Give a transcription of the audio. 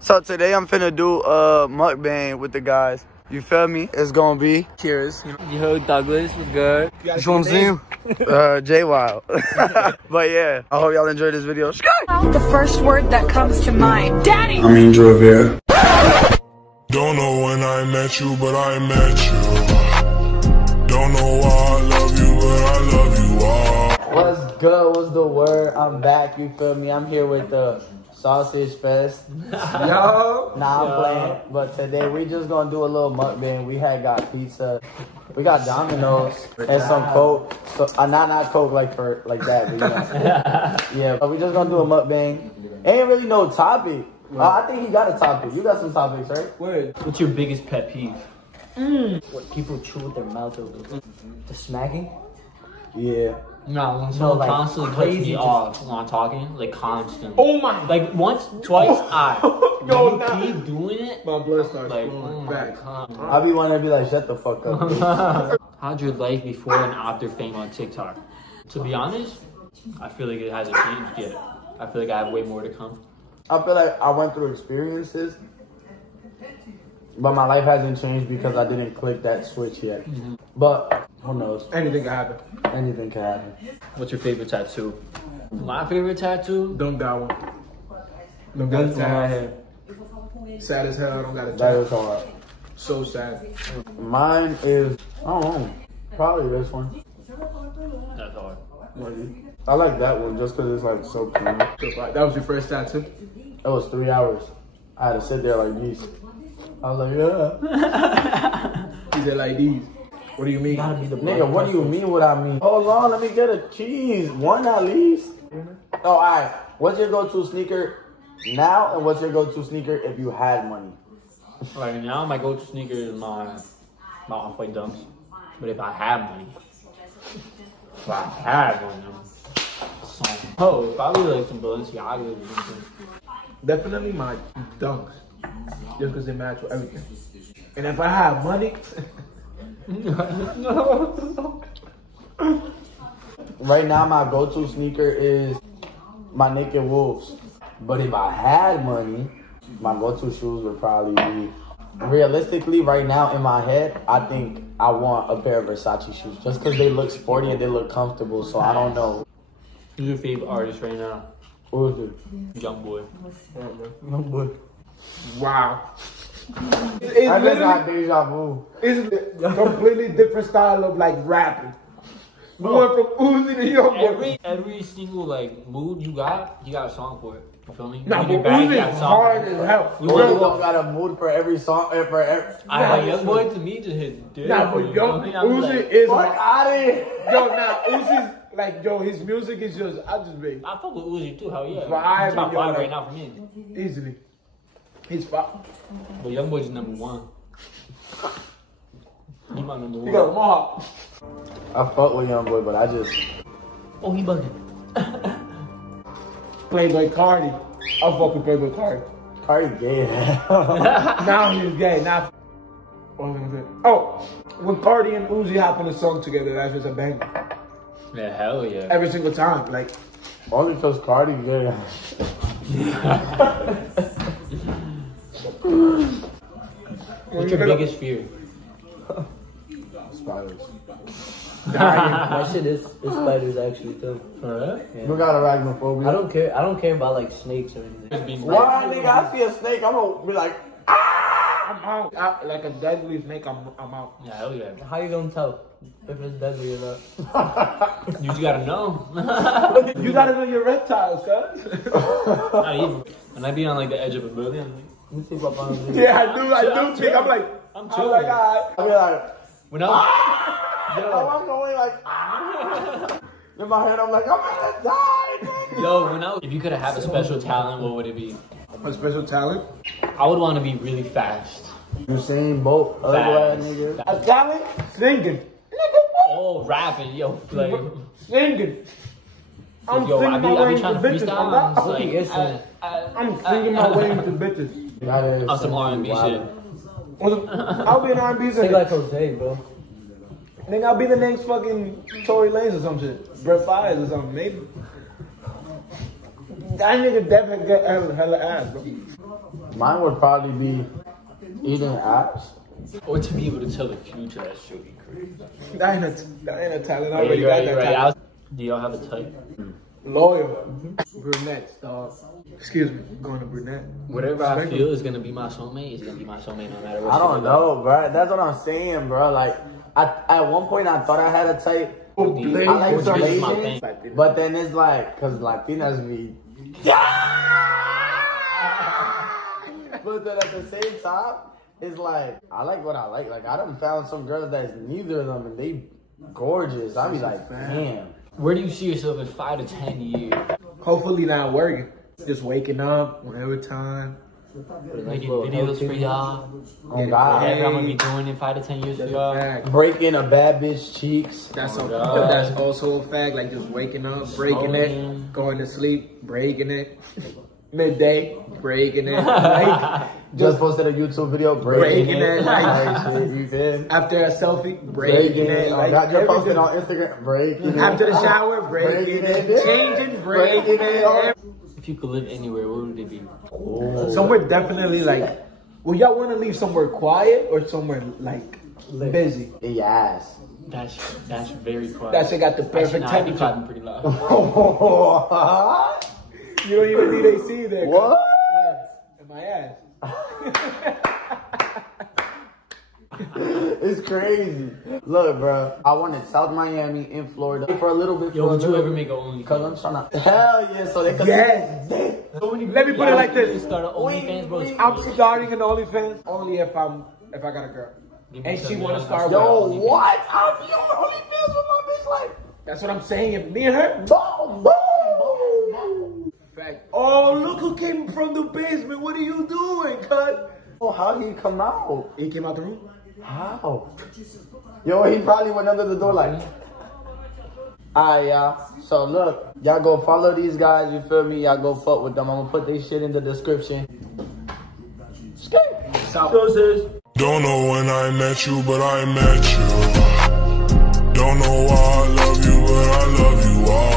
So today I'm finna do a mukbang with the guys. You feel me? It's gonna be cheers. Yo, Douglas was good. You know what I'm saying? J Wild. But yeah, I hope y'all enjoyed this video. The first word that comes to mind, Daddy. I mean Rivera. Don't know when I met you, but I met you. Don't know why I love you, but I love you all. What's good? What's the word? I'm back. You feel me? I'm here with the Sausage Fest. Yo. Nah, I'm playing. But today we just gonna do a little mukbang. We got pizza. We got Domino'S and some Coke. So not Coke like that. But you know. Yeah. But we just gonna do a mukbang. Ain't really no topic. I think he got a topic. You got some topics, right? Word. What's your biggest pet peeve? What people chew with their mouth open. The smacking? Yeah. No, when someone like, constantly cuts me off when I'm talking, like constantly. Oh my! Like once, twice, Yo, you keep doing it. My blood starts like, flowing back. I be wanting to be like, shut the fuck up. How's your life before and after fame on TikTok? To be honest, I feel like it hasn't changed yet. I feel like I have way more to come. I feel like I went through experiences, but my life hasn't changed because I didn't click that switch yet. But who knows? Anything can happen. Anything can happen. What's your favorite tattoo? My favorite tattoo? Don't got one. Don't got a tattoo. Sad as hell. I don't got a tattoo. That is hard. So sad. Mine is, I don't know, probably this one. That's hard. I like that one just because it's like so clean. That was your first tattoo? It was 3 hours. I had to sit there like these. I was like, yeah. He said like these. What do you mean? Nigga, what do you mean what I mean? Hold on, let me get a cheese. One at least. Oh, all right. What's your go-to sneaker now, and what's your go-to sneaker if you had money? Right now, my go-to sneaker is my off-white dunks. But if I have money, it's probably like some Balenciaga or something. Definitely my dunks. Just because they match with everything. And if I have money... Right now, my go-to sneaker is my Naked Wolves. But if I had money, my go-to shoes would probably be... Realistically, right now in my head, I think I want a pair of Versace shoes. Just because they look sporty and they look comfortable, so I don't know. Who's your favorite artist right now? Who is it? Young Boy. Young Boy. Wow. I just got deja vu. It's a completely different style of like rapping. We went from Uzi to Young Boy. Every single like mood you got a song for it. You feel me? Nah, but Uzi is hard as hell. You really don't got a mood for every song. For every. Young Boy to me just hits different. Nah, but Uzi is like, out of here. Yo, nah, Uzi's like, yo, his music is just, I fuck with Uzi too, hell yeah. He's top 5 right now for me. Easily. He's 5. But Young Boy's number 1. He's my number 1. He got a mohawk. I fuck with Young Boy, but I just... Oh, he bugging. Playboy Cardi. I fuck with Playboy Cardi. Cardi gay. Now he's gay. Now... Oh, when Cardi and Uzi hop in a song together, that's just a banger. Yeah, hell yeah. Every single time, like... Only because Cardi gay. What's your biggest fear? Spiders. My shit is spiders actually too. Alright. Yeah. We got arachnophobia. I don't care about like snakes or anything. Why, nigga? I see a snake, I'm gonna be like, ah! I'm out. Like a deadly snake, I'm out. Yeah, hell yeah. How you gonna tell if it's deadly or not? You just gotta know. You gotta know your reptiles, cuz. Not even. When I be on like the edge of a building, I'm like, Let me see what I'm doing. Yeah, I do think. I'm like, I'm chilling. Like, I'll be like, when I'm going like, in my head, I'm like, I'm gonna die, nigga. If you could have a special talent, what would it be? A special talent? I would want to be really fast. Usain Bolt, other nigga. A talent? Singing. Oh, rapping, yo. Like, singing. I'm yo, singing my way into trying to bitches. freestyle. I'm singing my way into bitches. On some R&B shit. I'll be an R&B singer. Sing like Jose, bro. Nigga, I'll be the next fucking Tory Lanez or some shit. Brett Fires or something, maybe. That nigga definitely get hella ass, bro. Mine would probably be eating ass. Or to be able to tell the future, that should be crazy. That ain't a talent. I already You're got right, that you're right. talent. Do y'all have a type? Loyal. Brunettes, dog. Excuse me, going to brunette. Whatever I feel is gonna be my soulmate is gonna be my soulmate no matter what. I don't know, bro. That's what I'm saying, bro. Like, at one point I thought I had a type. I like some Asian, but then it's like, cause Latinas be. But then at the same time, it's like, I like what I like. Like, I done found some girls that's neither of them, and they gorgeous. I be like, damn. Where do you see yourself in 5 to 10 years? Hopefully not working. Just waking up whenever time. Making videos for y'all. Oh, God. Whatever I'm gonna be doing in 5 to 10 years for y'all. Breaking a bad bitch cheeks. That's also a fact. Like just waking up, breaking it, going to sleep, breaking it. Midday, breaking it. Like, just posted a YouTube video, breaking it. Like, after a selfie, breaking it. Like, you're posting on Instagram, breaking it. After the shower, breaking it. Changing, breaking it. If you could live anywhere, where would it be? Oh. Somewhere definitely like, well, y'all want to leave somewhere quiet or somewhere like busy? Yes. That's very quiet. That shit got the perfect I'd be temperature. clapping pretty loud. You don't even need AC there. What? In my ass. It's crazy. Look, bro, I wanted South Miami in Florida for a little bit. Yo, would you ever make an OnlyFans? Because I'm trying to. Hell yeah, so they can. Yes. Let me put it like this. Start an OnlyFans, bro. I'm starting an OnlyFans only if I got a girl. And she want to start with Yo, OnlyFans. what? I'm doing OnlyFans with my bitch, like. That's what I'm saying. If me and her. Boom, boom, boom. Fact. Oh, look who came from the basement. What are you doing, cuz? Oh, how did he come out? He came out the room. How? Yo, he probably went under the door like. Alright, y'all. So look, y'all go follow these guys. You feel me? Y'all go fuck with them. I'm gonna put this shit in the description. Skate. Don't know when I met you, but I met you. Don't know why I love you, but I love you all.